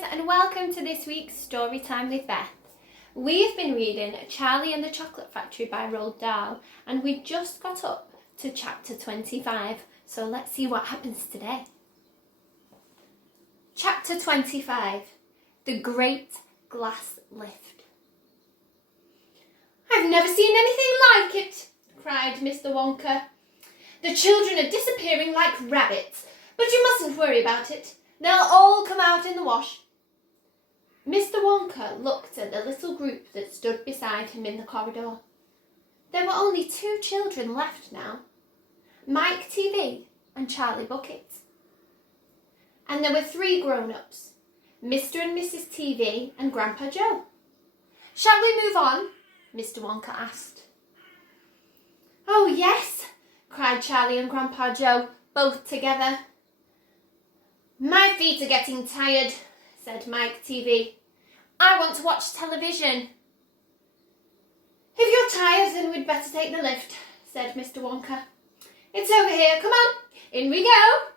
guys, and welcome to this week's Story Time with Beth. We've been reading Charlie and the Chocolate Factory by Roald Dahl, and we just got up to chapter 25, so let's see what happens today. Chapter 25, The Great Glass Lift. "I've never seen anything like it," cried Mr. Wonka. "The children are disappearing like rabbits, but you mustn't worry about it. They'll all come out in the wash." Mr. Wonka looked at the little group that stood beside him in the corridor. There were only two children left now, Mike TV and Charlie Bucket. And there were three grown-ups, Mr. and Mrs. TV and Grandpa Joe. "Shall we move on?" Mr. Wonka asked. "Oh yes," cried Charlie and Grandpa Joe, both together. "My feet are getting tired," said Mike TV. "I want to watch television." "If you're tired, then we'd better take the lift," said Mr. Wonka. "It's over here. Come on, in we go."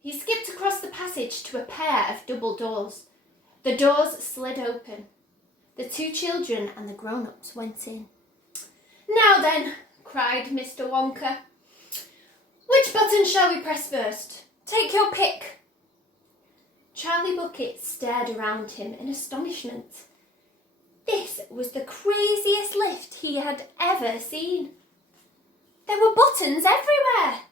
He skipped across the passage to a pair of double doors. The doors slid open. The two children and the grown-ups went in. "Now then," cried Mr. Wonka. "Which button shall we press first? Take your pick." Charlie Bucket stared around him in astonishment. This was the craziest lift he had ever seen. There were buttons everywhere.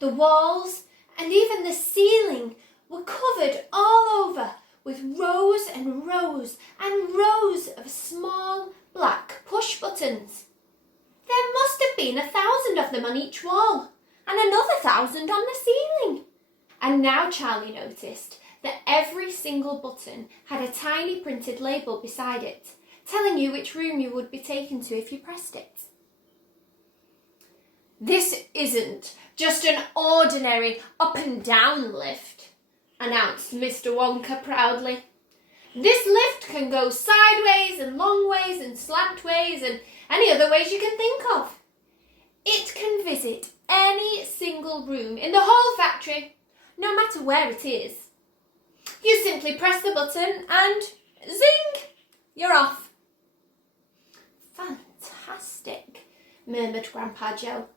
The walls and even the ceiling were covered all over with rows and rows and rows of small black push buttons. There must have been 1,000 of them on each wall and another 1,000 on the ceiling. And now Charlie noticed that every single button had a tiny printed label beside it, telling you which room you would be taken to if you pressed it. "This isn't just an ordinary up and down lift," announced Mr. Wonka proudly. "This lift can go sideways and long ways and slant ways and any other ways you can think of. It can visit any single room in the whole factory, no matter where it is. You simply press the button and zing, you're off." "Fantastic," murmured Grandpa Joe.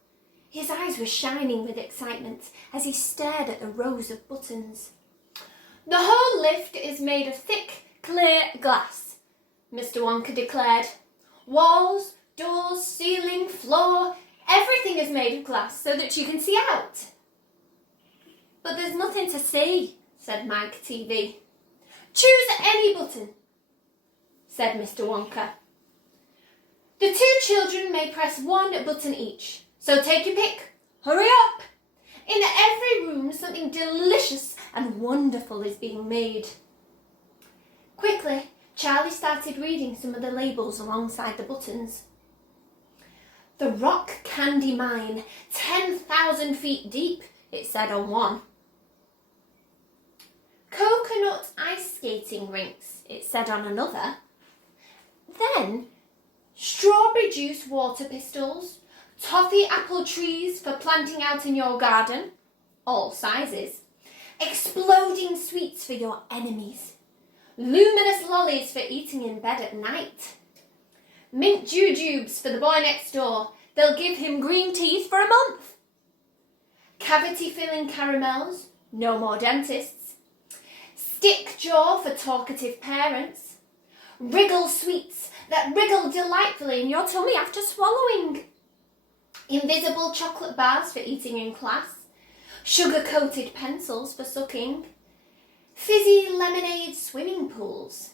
His eyes were shining with excitement as he stared at the rows of buttons. "The whole lift is made of thick, clear glass," Mr. Wonka declared. "Walls, doors, ceiling, floor, everything is made of glass so that you can see out." "But there's nothing to see," said Mike TV. "Choose any button," said Mr. Wonka. "The two children may press one button each, so take your pick. Hurry up! In every room something delicious and wonderful is being made." Quickly, Charlie started reading some of the labels alongside the buttons. "The Rock Candy Mine, 10,000 feet deep," it said on one. "Coconut ice skating rinks," it said on another. Then, "Strawberry juice water pistols, toffee apple trees for planting out in your garden, all sizes, exploding sweets for your enemies, luminous lollies for eating in bed at night, mint jujubes for the boy next door, they'll give him green teeth for a month, cavity-filling caramels, no more dentists, stick jaw for talkative parents, wriggle sweets that wriggle delightfully in your tummy after swallowing, invisible chocolate bars for eating in class, sugar-coated pencils for sucking, fizzy lemonade swimming pools,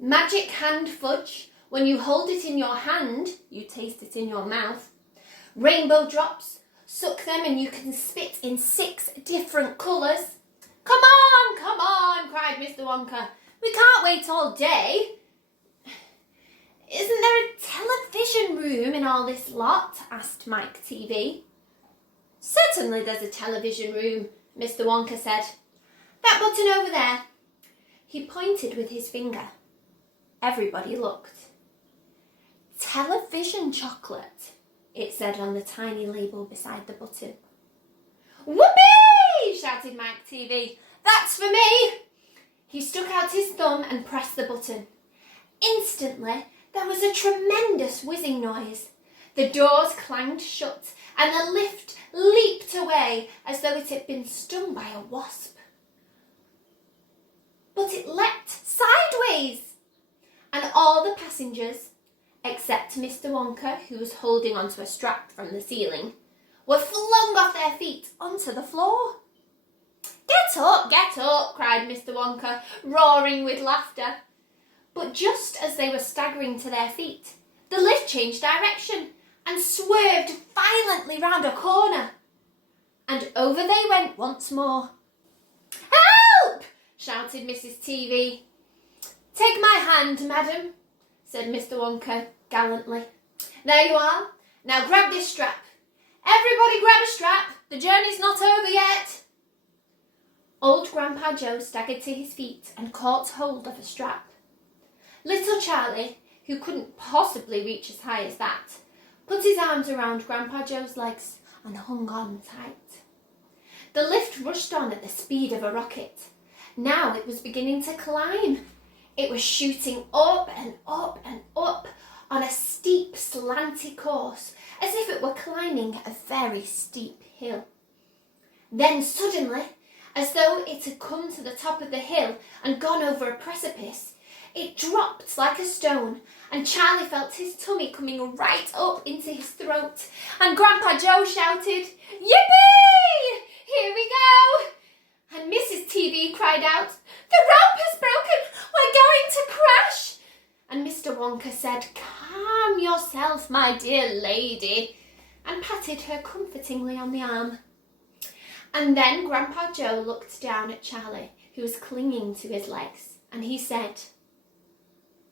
magic hand fudge, when you hold it in your hand, you taste it in your mouth, rainbow drops, suck them and you can spit in 6 different colours." Come on, cried Mr. Wonka. "We can't wait all day." "Isn't there a television room in all this lot?" asked Mike TV. "Certainly there's a television room," Mr. Wonka said. "That button over there." He pointed with his finger. Everybody looked. "Television chocolate," it said on the tiny label beside the button. "Whoopee!" shouted Mike TV. "That's for me." He stuck out his thumb and pressed the button. Instantly, there was a tremendous whizzing noise. The doors clanged shut and the lift leaped away as though it had been stung by a wasp. But it leapt sideways, and all the passengers, except Mr. Wonka, who was holding onto a strap from the ceiling, were flung off their feet onto the floor. Get up, cried Mr. Wonka, roaring with laughter. But just as they were staggering to their feet, the lift changed direction and swerved violently round a corner. And over they went once more. Help! Shouted Mrs. TV. Take my hand, madam, said Mr. Wonka gallantly. There you are. Now grab this strap. Everybody grab a strap. The journey's not over yet. Old Grandpa Joe staggered to his feet and caught hold of a strap. Little Charlie, who couldn't possibly reach as high as that, put his arms around Grandpa Joe's legs and hung on tight. The lift rushed on at the speed of a rocket. Now it was beginning to climb. It was shooting up and up and up on a steep, slanty course, as if it were climbing a very steep hill. Then suddenly, as though it had come to the top of the hill and gone over a precipice, it dropped like a stone, and Charlie felt his tummy coming right up into his throat, and Grandpa Joe shouted, Yippee! Here we go! And Mrs. TV cried out, The rope has broken! We're going to crash! And Mr. Wonka said, Calm yourself, my dear lady, and patted her comfortingly on the arm. And then Grandpa Joe looked down at Charlie, who was clinging to his legs, and he said,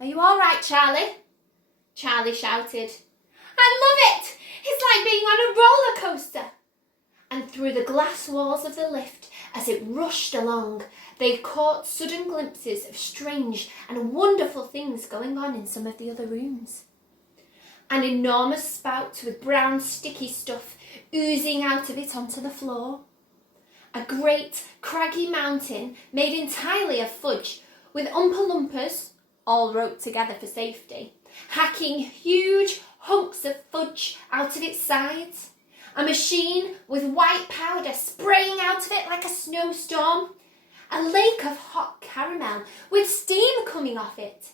Are you all right, Charlie? Charlie shouted, I love it! It's like being on a roller coaster. And through the glass walls of the lift, as it rushed along, they caught sudden glimpses of strange and wonderful things going on in some of the other rooms. An enormous spout with brown sticky stuff oozing out of it onto the floor. A great craggy mountain made entirely of fudge, with Oompa Loompas, all roped together for safety, hacking huge hunks of fudge out of its sides. A machine with white powder spraying out of it like a snowstorm. A lake of hot caramel with steam coming off it.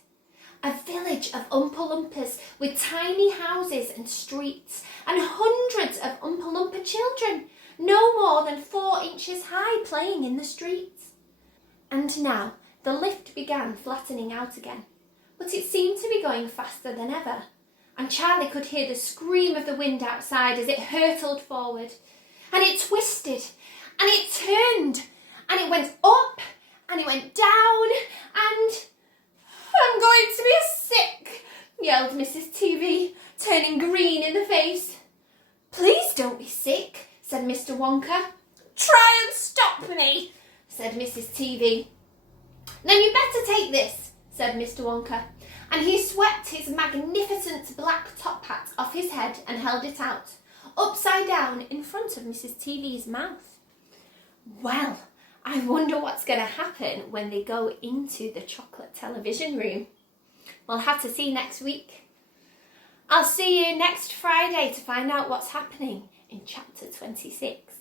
A village of Oompa Loompas with tiny houses and streets, and hundreds of Oompa Loompa children, no more than 4 inches high, playing in the streets. And now the lift began flattening out again, but it seemed to be going faster than ever, and Charlie could hear the scream of the wind outside as it hurtled forward, and it twisted, and it turned, and it went up, and it went down, and I'm going to be sick, yelled Mrs. TV, turning green in the face. Please don't be sick, said Mr. Wonka. Try and stop me, said Mrs. TV. Then you better take this, said Mr. Wonka, and he swept his magnificent black top hat off his head and held it out, upside down in front of Mrs. TV's mouth. Well, I wonder what's going to happen when they go into the chocolate television room. We'll have to see next week. I'll see you next Friday to find out what's happening in chapter 26.